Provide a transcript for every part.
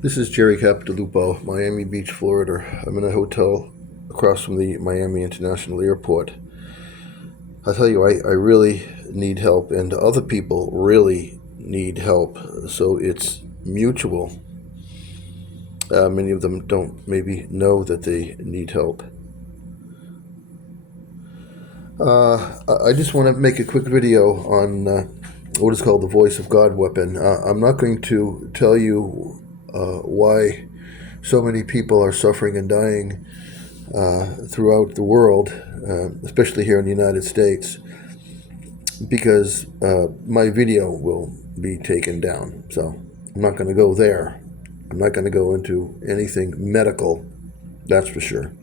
This is Jerry Capitalupo, Miami Beach, Florida. I'm in a hotel across from the Miami International Airport. I tell you, I really need help, and other people really need help, so it's mutual. Many of them don't maybe know that they need help. I just want to make a quick video on what is called the Voice of God weapon. I'm not going to tell you why so many people are suffering and dying throughout the world, especially here in the United States, because my video will be taken down. So I'm not going to go there. I'm not going to go into anything medical, that's for sure.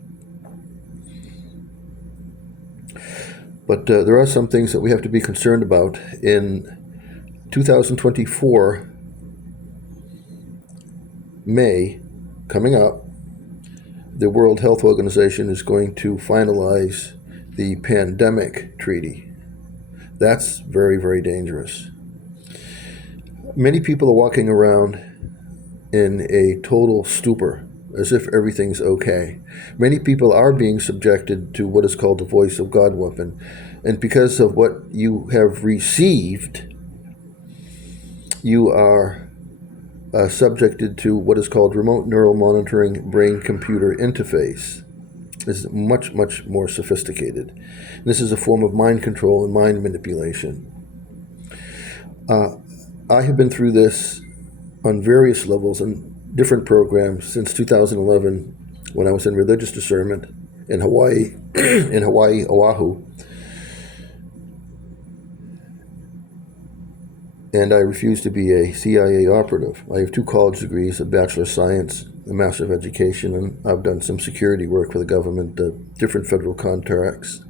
But there are some things that we have to be concerned about. In 2024, May, coming up, the World Health Organization is going to finalize the pandemic treaty. That's very, very dangerous. Many people are walking around in a total stupor, as if everything's okay. Many people are being subjected to what is called the Voice of God weapon. And because of what you have received, you are subjected to what is called remote neural monitoring brain-computer interface. This is much, much more sophisticated. This is a form of mind control and mind manipulation. I have been through this on various levels and different programs since 2011, when I was in religious discernment in Hawaii, Oahu. And I refused to be a CIA operative. I have 2 college degrees, a Bachelor of Science, a Master of Education, and I've done some security work for the government, different federal contracts,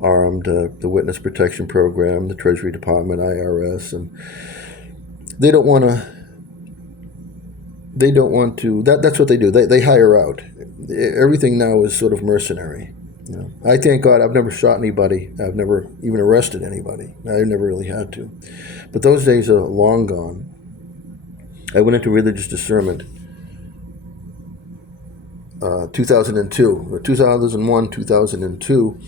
armed, the Witness Protection Program, the Treasury Department, IRS, and they don't want to, that's what they do. They hire out. Everything now is sort of mercenary. You know, I thank God I've never shot anybody. I've never even arrested anybody. I never really had to. But those days are long gone. I went into religious discernment 2002, 2001, 2002.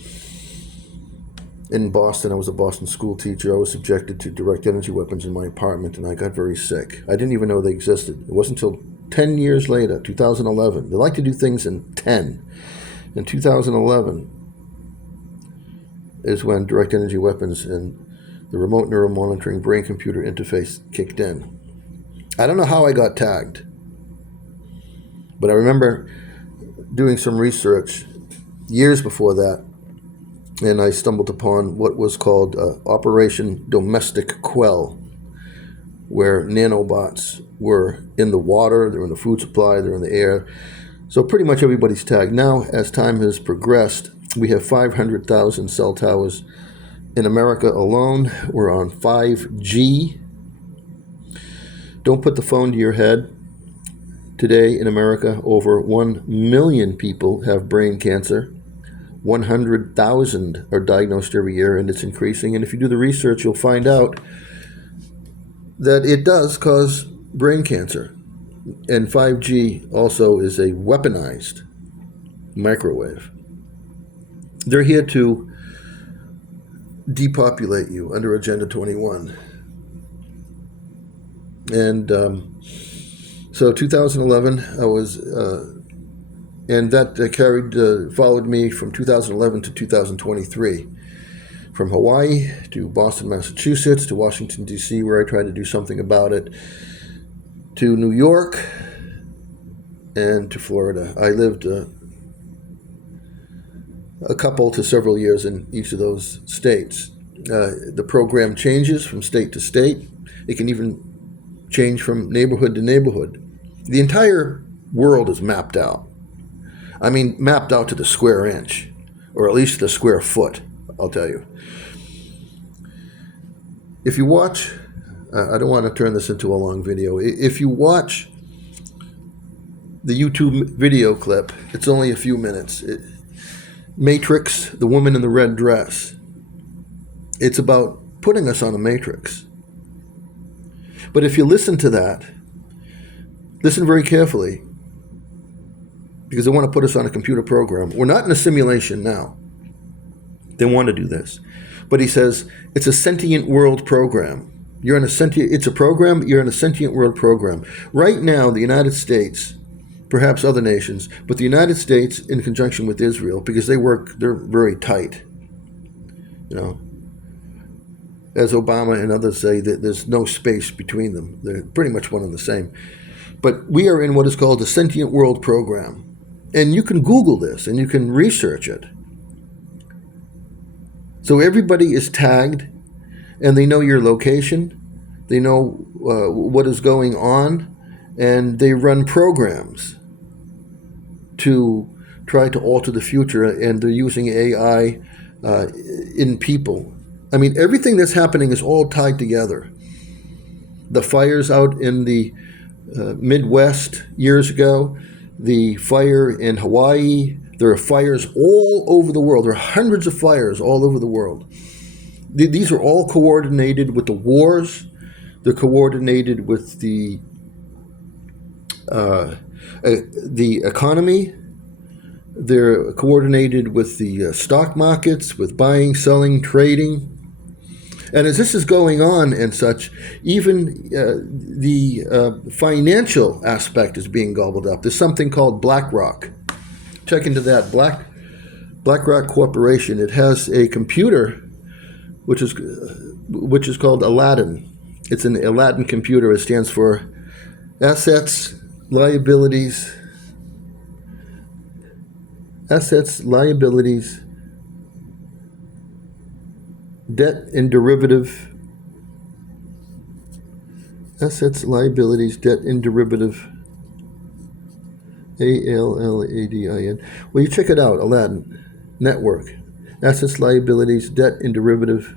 In Boston, I was a Boston school teacher. I was subjected to direct energy weapons in my apartment, and I got very sick. I didn't even know they existed. It wasn't until 10 years later, 2011. They like to do things in 10. In 2011 is when direct energy weapons and the remote neural monitoring brain-computer interface kicked in. I don't know how I got tagged, but I remember doing some research years before that, and I stumbled upon what was called Operation Domestic Quell, where nanobots were in the water, they're in the food supply, they're in the air. So pretty much everybody's tagged. Now, as time has progressed, we have 500,000 cell towers in America alone. We're on 5G. Don't put the phone to your head. Today in America, over 1 million people have brain cancer. 100,000 are diagnosed every year, and it's increasing. And if you do the research, you'll find out that it does cause brain cancer. And 5G also is a weaponized microwave. They're here to depopulate you under Agenda 21. And so 2011, I was, and that followed me from 2011 to 2023. From Hawaii to Boston, Massachusetts, to Washington, D.C., where I tried to do something about it, to New York, and to Florida. I lived a couple to several years in each of those states. The program changes from state to state. It can even change from neighborhood to neighborhood. The entire world is mapped out. I mean, mapped out to the square inch, or at least the square foot, I'll tell you. If you watch, I don't want to turn this into a long video. If you watch the YouTube video clip, it's only a few minutes. Matrix, the woman in the red dress. It's about putting us on a matrix. But if you listen to that, Listen very carefully, because they want to put us on a computer program. We're not in a simulation now. They want to do this. But he says it's a sentient world program. It's a program, you're in a sentient world program. Right now, the United States, perhaps other nations, but the United States in conjunction with Israel, because they're very tight. As Obama and others say, that there's no space between them. They're pretty much one and the same. But we are in what is called the Sentient World Program. And you can Google this and you can research it. So everybody is tagged and they know your location. They know what is going on, and they run programs to try to alter the future, and they're using AI in people. I mean, everything that's happening is all tied together. The fires out in the Midwest years ago, the fire in Hawaii, there are fires all over the world. There are hundreds of fires all over the world. These are all coordinated with the wars. They're coordinated with the economy. They're coordinated with the stock markets, with buying, selling, trading. And as this is going on and such, even the financial aspect is being gobbled up. There's something called BlackRock. Check into that. BlackRock Corporation. It has a computer which is called Aladdin. It's an Aladdin computer. It stands for assets, liabilities, debt and derivative, assets, liabilities, debt and derivative, ALLADIN. Well, you check it out, Aladdin Network, assets, liabilities, debt and derivative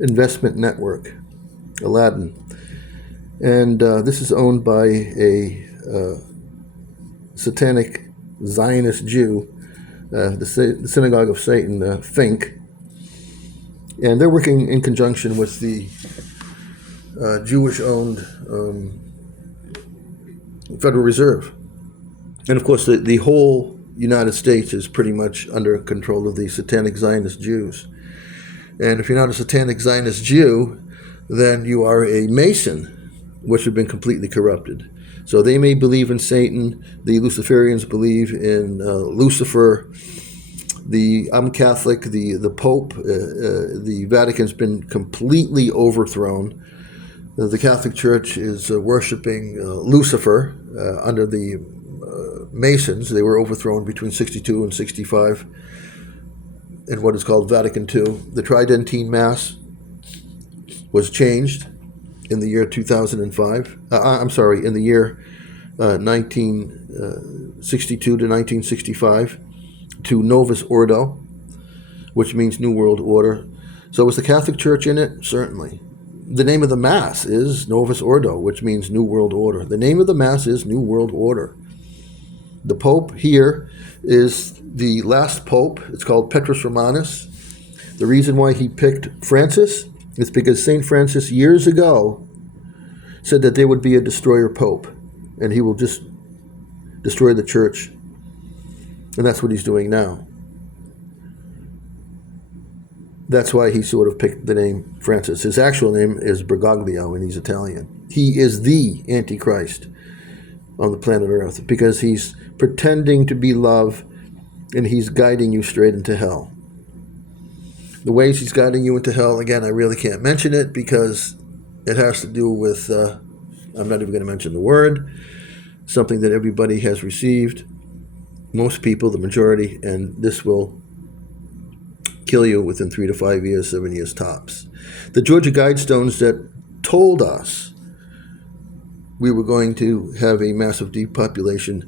investment network, Aladdin. And this is owned by a satanic Zionist Jew, the Synagogue of Satan, Fink. And they're working in conjunction with the Jewish-owned Federal Reserve. And of course, the whole United States is pretty much under control of the satanic Zionist Jews. And if you're not a satanic Zionist Jew, then you are a Mason, which have been completely corrupted. So they may believe in Satan. The Luciferians believe in Lucifer. I'm Catholic. The Pope, the Vatican's been completely overthrown. The Catholic Church is worshiping Lucifer under the Masons. They were overthrown between 62 and 65 in what is called Vatican II. The Tridentine Mass was changed in the year 2005. In the year 1962 to 1965 to Novus Ordo, which means New World Order. So was the Catholic Church in it? Certainly. The name of the Mass is Novus Ordo, which means New World Order. The name of the Mass is New World Order. The Pope here is the last Pope. It's called Petrus Romanus. The reason why he picked Francis is because St. Francis years ago said that there would be a destroyer Pope, and he will just destroy the church. And that's what he's doing now. That's why he sort of picked the name Francis. His actual name is Bergoglio, and he's Italian. He is the Antichrist on the planet Earth because he's pretending to be love, and he's guiding you straight into hell. The ways he's guiding you into hell, again, I really can't mention it because it has to do with, I'm not even going to mention the word, something that everybody has received, most people, the majority, and this will kill you within 3 to 5 years, 7 years tops. The Georgia Guidestones that told us we were going to have a massive depopulation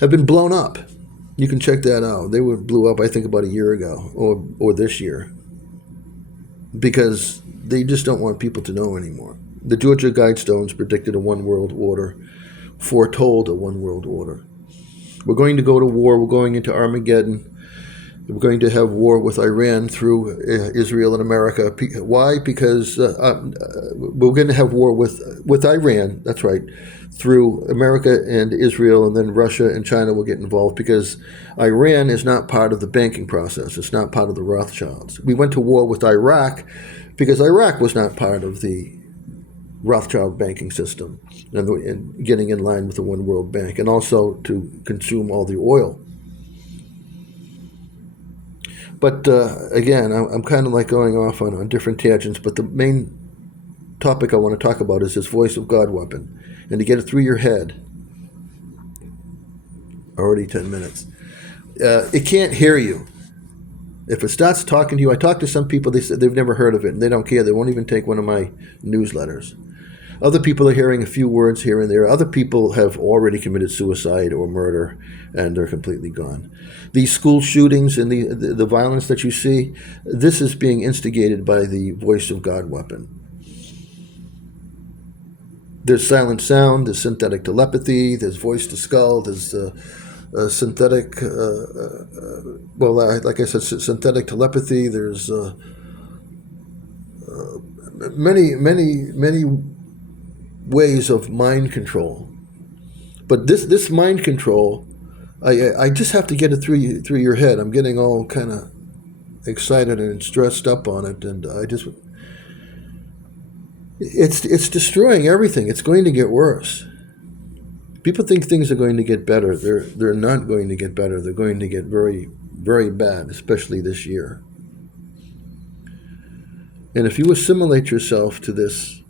have been blown up. You can check that out. They were blew up, I think, about a year ago or this year because they just don't want people to know anymore. The Georgia Guidestones predicted a one world order, foretold a one world order. We're going to go to war. We're going into Armageddon. We're going to have war with Iran through Israel and America. Why? Because we're going to have war with Iran, that's right, through America and Israel, and then Russia and China will get involved because Iran is not part of the banking process. It's not part of the Rothschilds. We went to war with Iraq because Iraq was not part of the Rothschild banking system and getting in line with the One World Bank, and also to consume all the oil. But again, I'm kind of like going off on different tangents, but the main topic I want to talk about is this voice of God weapon. And to get it through your head, already 10 minutes, it can't hear you. If it starts talking to you, I talked to some people, they said they've never heard of it, and they don't care. They won't even take one of my newsletters. Other people are hearing a few words here and there. Other people have already committed suicide or murder, and they're completely gone. These school shootings and the violence that you see, this is being instigated by the voice of God weapon. There's silent sound, there's synthetic telepathy, there's voice to skull, there's synthetic, like I said, synthetic telepathy. There's many ways of mind control. But this mind control, I just have to get it through your head. I'm getting all kind of excited and stressed up on it, and it's destroying everything. It's going to get worse. People think things are going to get better. They're not going to get better. They're going to get very, very bad, especially this year. And if you assimilate yourself to this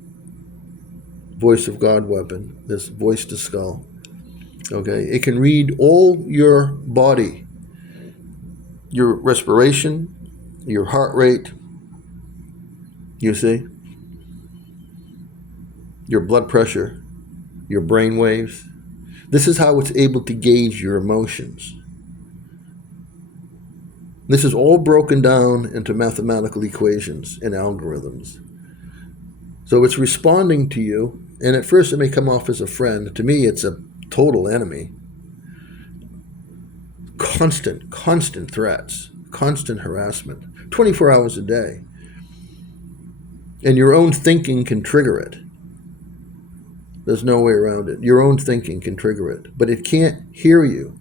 voice of God weapon, this voice to skull, okay, it can read all your body, your respiration, your heart rate, you see, your blood pressure, your brain waves. This is how it's able to gauge your emotions. This is all broken down into mathematical equations and algorithms. So it's responding to you, and at first it may come off as a friend. To me, it's a total enemy. Constant threats, constant harassment, 24 hours a day. And your own thinking can trigger it. There's no way around it. Your own thinking can trigger it, but it can't hear you.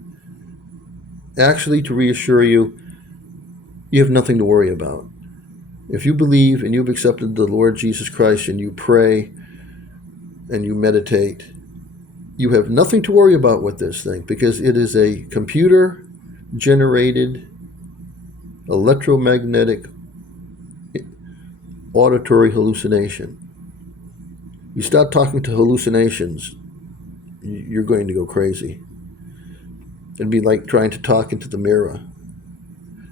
Actually, to reassure you, you have nothing to worry about. If you believe and you've accepted the Lord Jesus Christ and you pray and you meditate, you have nothing to worry about with this thing, because it is a computer-generated electromagnetic auditory hallucination. You start talking to hallucinations, you're going to go crazy. It'd be like trying to talk into the mirror.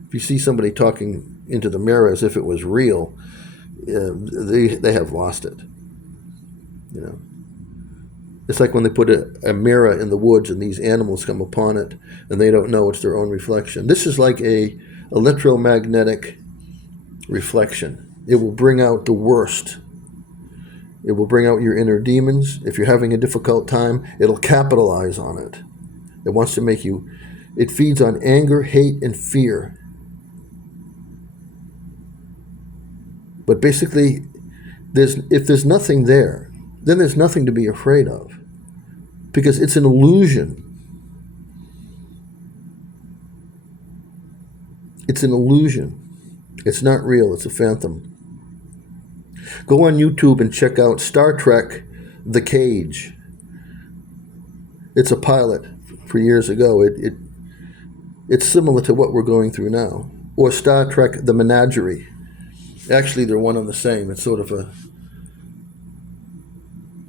If you see somebody talking into the mirror as if it was real, they have lost it. You know, it's like when they put a mirror in the woods and these animals come upon it and they don't know it's their own reflection. This is like a electromagnetic reflection. It will bring out the worst. It will bring out your inner demons. If you're having a difficult time, it'll capitalize on it. It wants to make you, it feeds on anger, hate, and fear. But basically, if there's nothing there, then there's nothing to be afraid of, because it's an illusion. It's an illusion. It's not real. It's a phantom. Go on YouTube and check out Star Trek: The Cage. It's a pilot for years ago. It's similar to what we're going through now. Or Star Trek: The Menagerie. Actually, they're one and the same. It's sort of a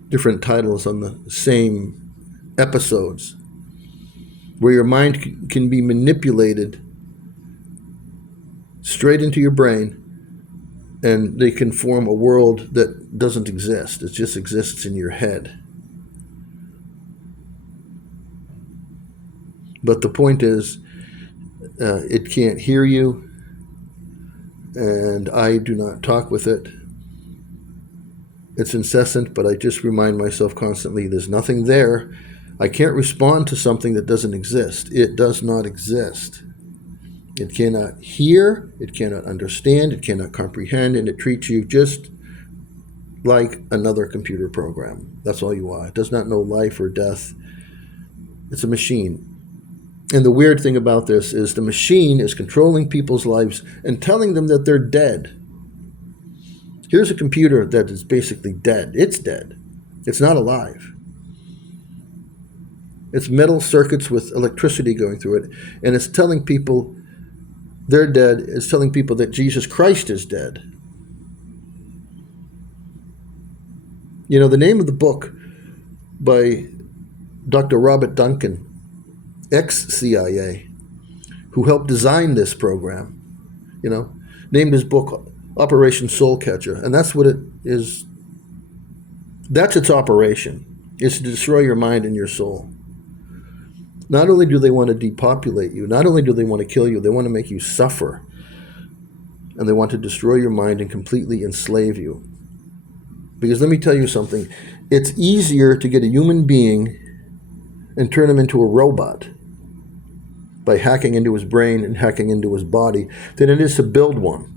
different titles on the same episodes, where your mind can be manipulated straight into your brain, and they can form a world that doesn't exist. It just exists in your head. But the point is, it can't hear you, and I do not talk with it. It's incessant, but I just remind myself constantly there's nothing there. I can't respond to something that doesn't exist. It does not exist. It cannot hear, it cannot understand, it cannot comprehend, and it treats you just like another computer program. That's all you are. It does not know life or death. It's a machine. And the weird thing about this is the machine is controlling people's lives and telling them that they're dead. Here's a computer that is basically dead. It's dead. It's not alive. It's metal circuits with electricity going through it, and it's telling people they're dead. It's telling people that Jesus Christ is dead. You know, the name of the book by Dr. Robert Duncan, ex-CIA, who helped design this program, named his book Operation Soul Catcher. And that's what it is. That's its operation, is to destroy your mind and your soul. Not only do they want to depopulate you, not only do they want to kill you, they want to make you suffer. And they want to destroy your mind and completely enslave you. Because let me tell you something, it's easier to get a human being and turn him into a robot by hacking into his brain and hacking into his body than it is to build one.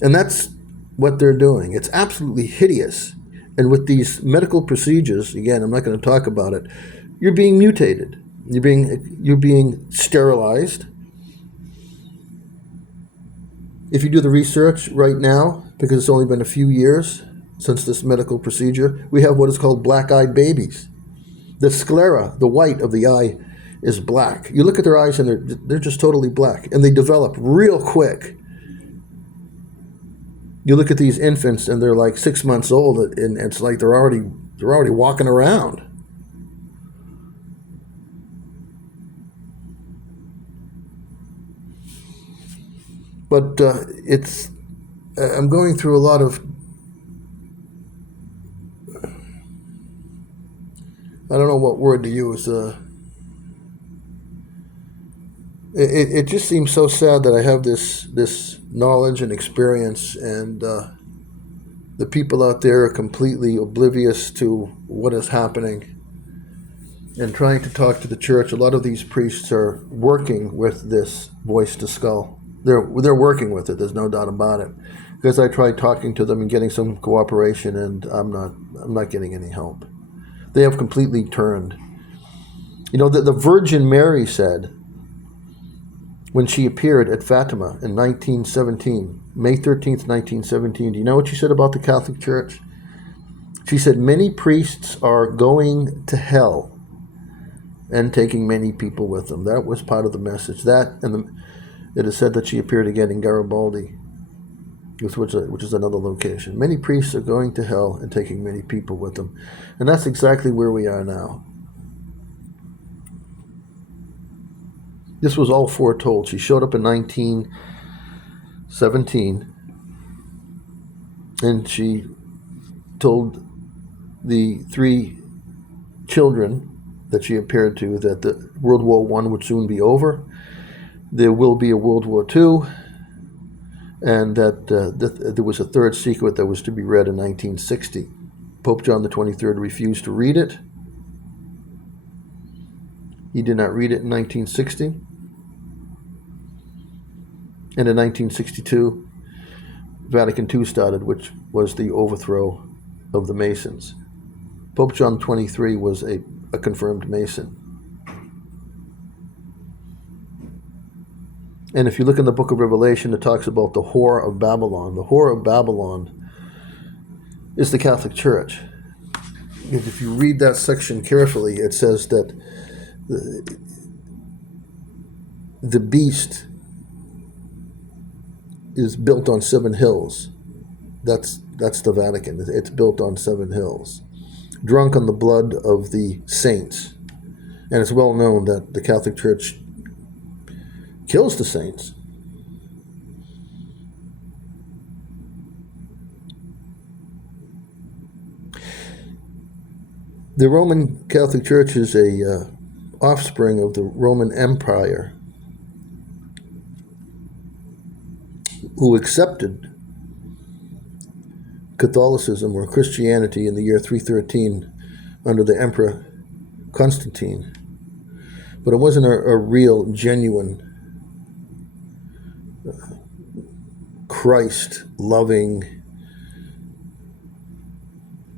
And that's what they're doing. It's absolutely hideous. And with these medical procedures, again, I'm not going to talk about it, you're being mutated. You're being sterilized. If you do the research right now, because it's only been a few years since this medical procedure, we have what is called black-eyed babies. The sclera, the white of the eye, is black. You look at their eyes and they're just totally black, and they develop real quick. You look at these infants and they're like 6 months old, and it's like they're already walking around. But I'm going through a lot of, I don't know what word to use. It just seems so sad that I have this knowledge and experience, and the people out there are completely oblivious to what is happening and trying to talk to the church. A lot of these priests are working with this voice to skull. They're working with it. There's no doubt about it. Because I tried talking to them and getting some cooperation, and I'm not getting any help. They have completely turned. The Virgin Mary said, when she appeared at Fatima in 1917, May 13th, 1917, do you know what she said about the Catholic Church? She said, many priests are going to hell and taking many people with them. That was part of the message. It is said that she appeared again in Garibaldi, which is another location. Many priests are going to hell and taking many people with them. And that's exactly where we are now. This was all foretold. She showed up in 1917, and she told the 3 children that she appeared to that the World War I would soon be over. There will be a World War II, and that there was a third secret that was to be read in 1960. Pope John XXIII refused to read it. He did not read it in 1960. And in 1962, Vatican II started, which was the overthrow of the Masons. Pope John XXIII was a confirmed Mason. And if you look in the book of Revelation, it talks about the whore of Babylon. The whore of Babylon is the Catholic Church. If you read that section carefully, it says that the beast is built on 7 hills. That's the Vatican. It's built on 7 hills, drunk on the blood of the saints. And it's well known that the Catholic Church kills the saints. The Roman Catholic Church is a offspring of the Roman Empire, who accepted Catholicism or Christianity in the year 313 under the Emperor Constantine. but it wasn't a real, genuine, Christ-loving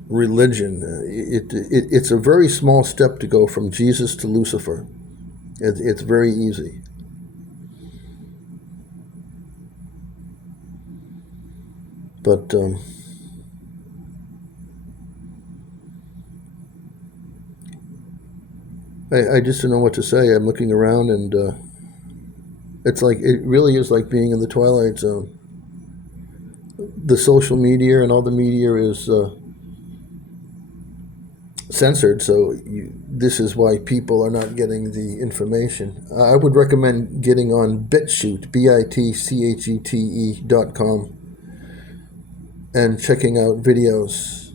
religion. It's a very small step to go from Jesus to Lucifer. It's very easy. But I just don't know what to say. I'm looking around, and it's like, it really is like being in the Twilight Zone. The social media and all the media is censored, so this is why people are not getting the information. I would recommend getting on BitChute, BITCHUTE.com, and checking out videos,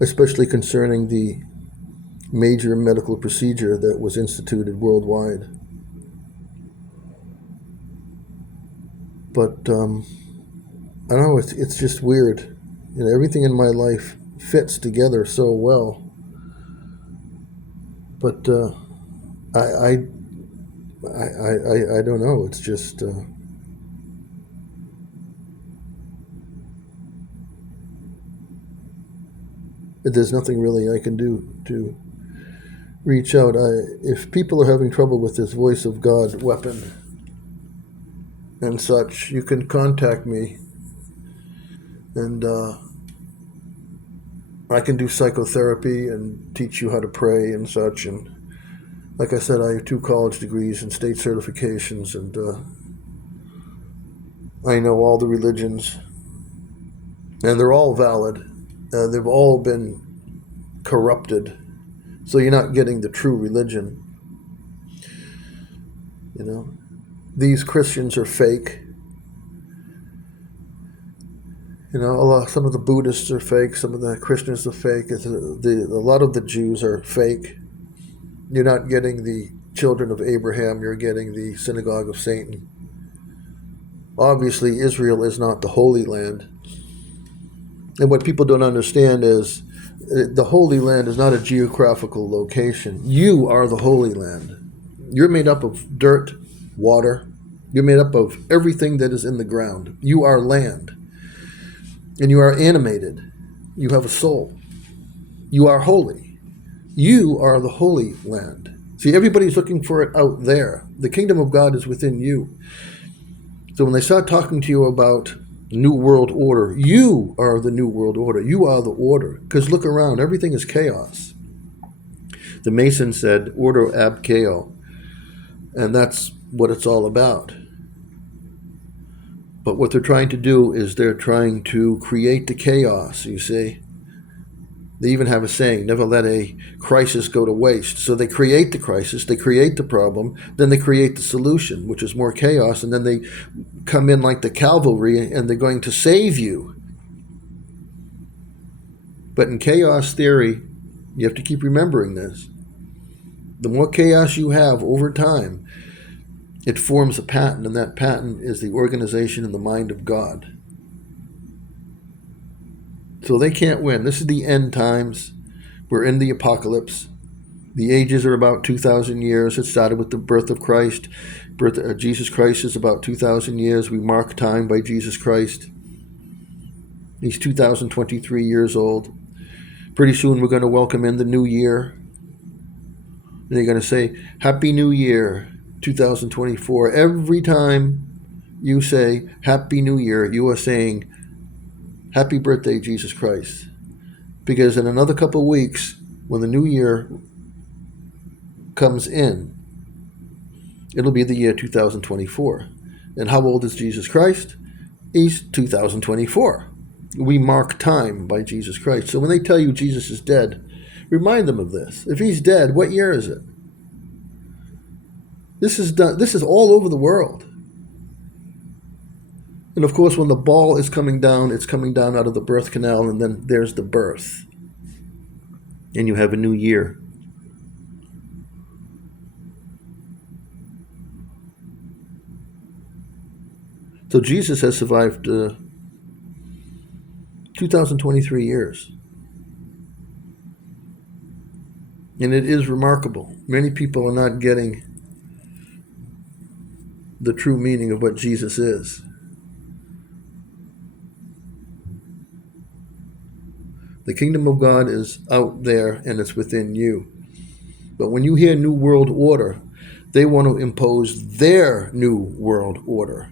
especially concerning the major medical procedure that was instituted worldwide. But I don't know, it's just weird. Everything in my life fits together so well. But I don't know. It's just there's nothing really I can do to reach out. If people are having trouble with this Voice of God weapon and such, you can contact me, and I can do psychotherapy and teach you how to pray and such. And like I said, I have 2 college degrees and state certifications, and I know all the religions, and they're all valid. They've all been corrupted, so you're not getting the true religion. These Christians are fake. Some of the Buddhists are fake. Some of the Christians are fake. A lot of the Jews are fake. You're not getting the children of Abraham. You're getting the synagogue of Satan. Obviously, Israel is not the Holy Land. And what people don't understand is the Holy Land is not a geographical location. You are the Holy Land. You're made up of dirt, water. You're made up of everything that is in the ground. You are land. And you are animated. You have a soul. You are holy. You are the Holy Land. See, everybody's looking for it out there. The kingdom of God is within you. So when they start talking to you about New World Order, you are the New World Order. You are the order. Because look around, everything is chaos. The Mason said, order ab chaos. And that's what it's all about. But what they're trying to do is they're trying to create the chaos, you see. They even have a saying, never let a crisis go to waste. So they create the crisis, they create the problem, then they create the solution, which is more chaos, and then they come in like the cavalry and they're going to save you. But in chaos theory, you have to keep remembering this. The more chaos you have over time, it forms a pattern, and that pattern is the organization in the mind of God. So they can't win. This is the end times. We're in the apocalypse. The ages are about 2,000 years. It started with the birth of Christ. Jesus Christ is about 2,000 years. We mark time by Jesus Christ. He's 2023 years old. Pretty soon we're going to welcome in the new year. And they're going to say, Happy New Year, 2024. Every time you say Happy New Year, you are saying Happy Birthday, Jesus Christ. Because in another couple of weeks, when the new year comes in, it'll be the year 2024. And how old is Jesus Christ? He's 2024. We mark time by Jesus Christ. So when they tell you Jesus is dead, remind them of this. If he's dead, what year is it? This is all over the world. And of course, when the ball is coming down, it's coming down out of the birth canal, and then there's the birth. And you have a new year. So Jesus has survived 2023 years. And it is remarkable. Many people are not getting the true meaning of what Jesus is. The kingdom of God is out there and it's within you. But when you hear New World Order, they want to impose their New World Order.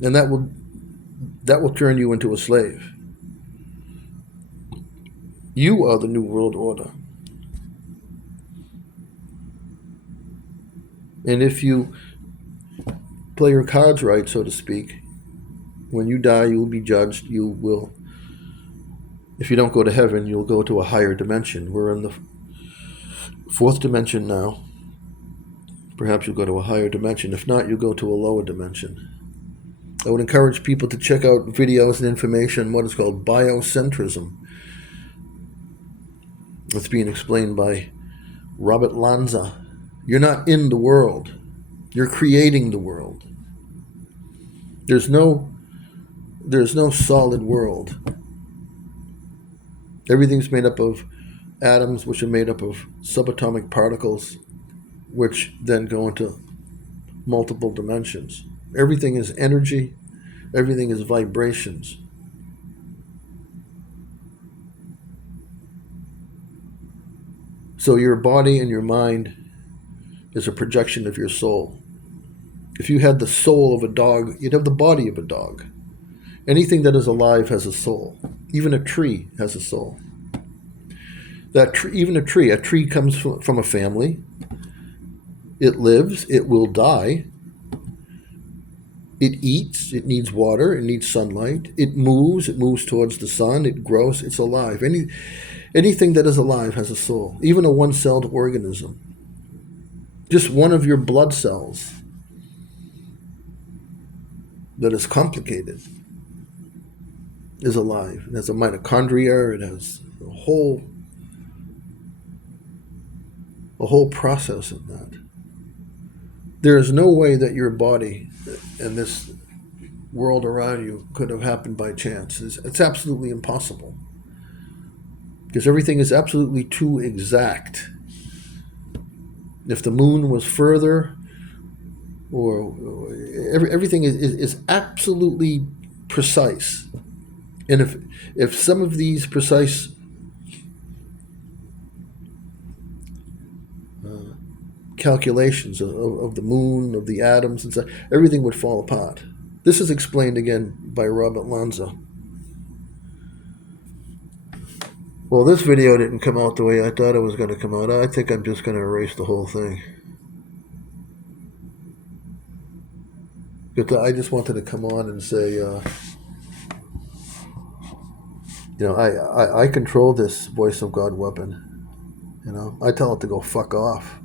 And that will turn you into a slave. You are the New World Order. And if you play your cards right, so to speak, when you die, you will be judged. You will, if you don't go to heaven, you'll go to a higher dimension. We're in the fourth dimension now. Perhaps you'll go to a higher dimension. If not, you'll go to a lower dimension. I would encourage people to check out videos and information on what is called biocentrism. It's being explained by Robert Lanza. You're not in the world. You're creating the world. There's no solid world. Everything's made up of atoms, which are made up of subatomic particles, which then go into multiple dimensions. Everything is energy. Everything is vibrations. So your body and your mind is a projection of your soul. If you had the soul of a dog, you'd have the body of a dog. Anything that is alive has a soul. Even a tree has a soul. Even a tree comes from a family. It lives, it will die. It eats, it needs water, it needs sunlight. It moves towards the sun, it grows, it's alive. Anything that is alive has a soul, even a one-celled organism. Just one of your blood cells that is complicated is alive. It has a mitochondria, it has a whole process in that. There is no way that your body and this world around you could have happened by chance. It's absolutely impossible. Because everything is absolutely too exact. If the moon was further, or everything is absolutely precise. And if some of these precise calculations of the moon, of the atoms, and stuff, everything would fall apart. This is explained again by Robert Lanza. Well, this video didn't come out the way I thought it was going to come out. I think I'm just going to erase the whole thing. Because I just wanted to come on and say, I control this voice of God weapon. I tell it to go fuck off.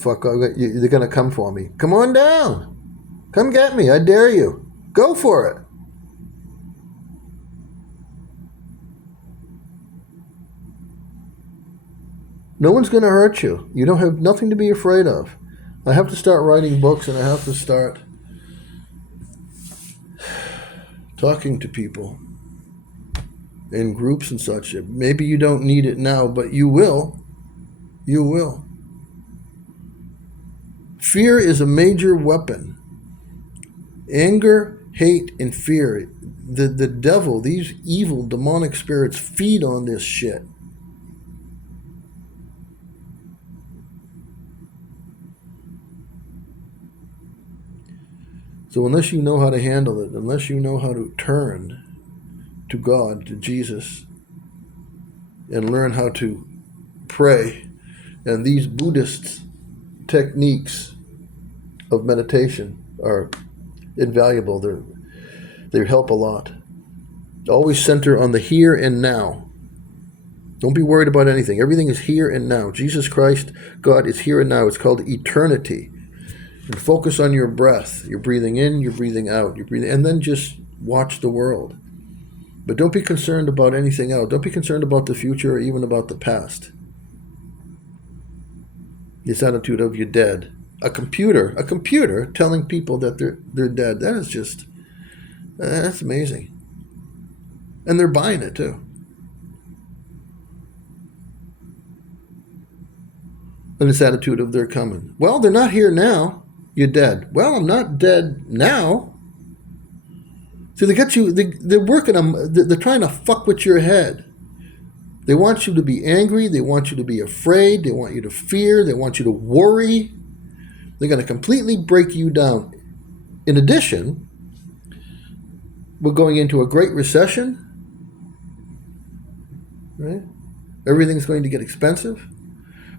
Fuck off. They're going to come for me. Come on down. Come get me. I dare you. Go for it. No one's going to hurt you. You don't have nothing to be afraid of. I have to start writing books and I have to start talking to people in groups and such. Maybe you don't need it now, but you will. You will. Fear is a major weapon. Anger, hate, and fear. The devil, these evil demonic spirits feed on this shit. So unless you know how to handle it, unless you know how to turn to God, to Jesus, and learn how to pray, and these Buddhist techniques of meditation are invaluable. They help a lot. Always center on the here and now. Don't be worried about anything. Everything is here and now. Jesus Christ, God, is here and now. It's called eternity. And focus on your breath. You're breathing in, you're breathing out. And then just watch the world. But don't be concerned about anything else. Don't be concerned about the future or even about the past. This attitude of you're dead. A computer telling people that they're dead. That is just, that's amazing. And they're buying it too. And this attitude of they're coming. Well, they're not here now. You're dead. Well, I'm not dead now. See, they got you. They're working on. They're trying to fuck with your head. They want you to be angry. They want you to be afraid. They want you to fear. They want you to worry. They're going to completely break you down. In addition, we're going into a great recession. Right? Everything's going to get expensive.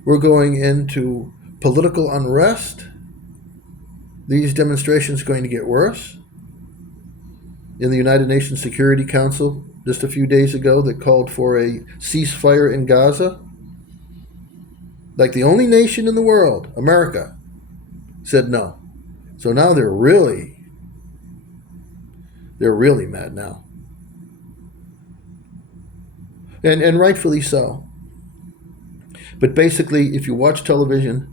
We're going into political unrest. These demonstrations are going to get worse. In the United Nations Security Council just a few days ago, that called for a ceasefire in Gaza. Like the only nation in the world, America, said no. So now they're really mad now. And rightfully so. But basically, if you watch television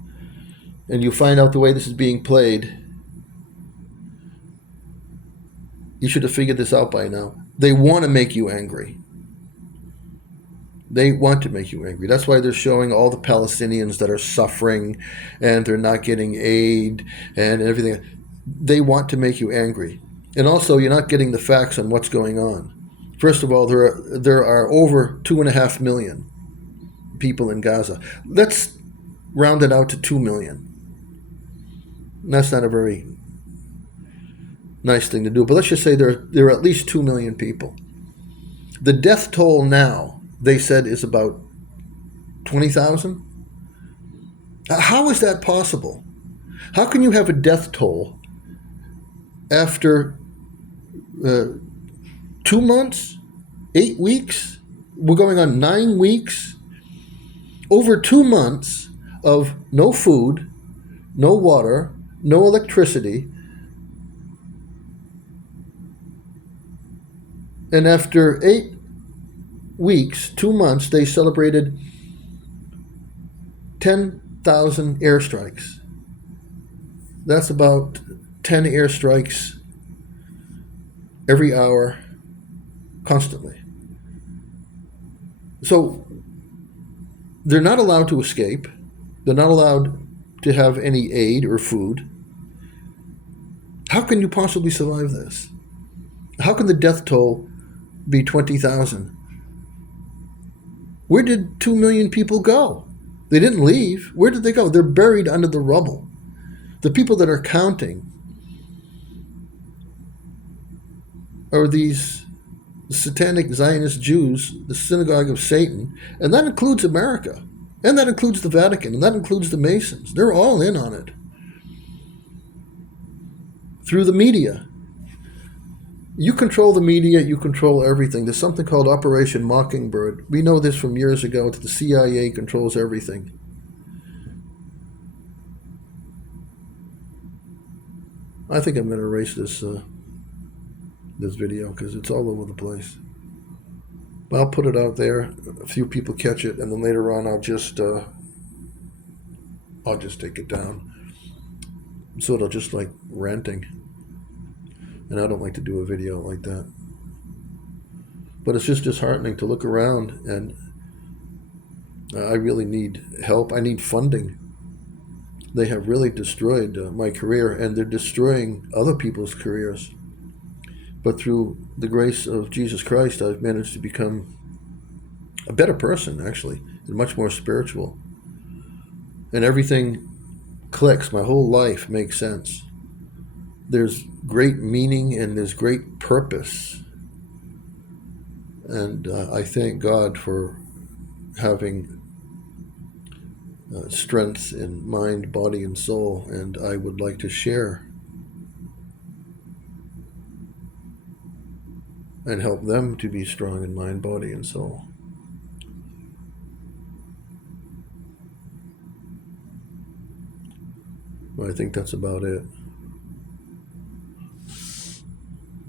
and you find out the way this is being played, you should have figured this out by now. They want to make you angry. They want to make you angry. That's why they're showing all the Palestinians that are suffering and they're not getting aid and everything. They want to make you angry. And also, you're not getting the facts on what's going on. First of all, there are over 2.5 million people in Gaza. Let's round it out to 2 million. That's not a very nice thing to do, but let's just say there are at least 2 million people. The death toll now, they said, is about 20,000. How is that possible? How can you have a death toll after 2 months, 8 weeks? We're going on 9 weeks. Over 2 months of no food, no water, no electricity. And after 8 weeks, 2 months, they celebrated 10,000 airstrikes. That's about 10 airstrikes every hour, constantly. So they're not allowed to escape. They're not allowed to have any aid or food. How can you possibly survive this? How can the death toll be 20,000? Where did 2 million people go? They didn't leave. Where did they go? They're buried under the rubble. The people that are counting are these satanic Zionist Jews, the synagogue of Satan, and that includes America, and that includes the Vatican, and that includes the Masons. They're all in on it. Through the media. You control the media, you control everything. There's something called Operation Mockingbird. We know this from years ago, that the CIA controls everything. I think I'm going to erase this video because it's all over the place. I'll put it out there. A few people catch it, and then later on I'll just take it down. Sort of just like ranting. And I don't like to do a video like that. But it's just disheartening to look around, and I really need help. I need funding. They have really destroyed my career, and they're destroying other people's careers. But through the grace of Jesus Christ, I've managed to become a better person, actually, and much more spiritual. And everything clicks. My whole life makes sense. There's great meaning and there's great purpose. And I thank God for having strength in mind, body, and soul. And I would like to share and help them to be strong in mind, body, and soul. Well, I think that's about it.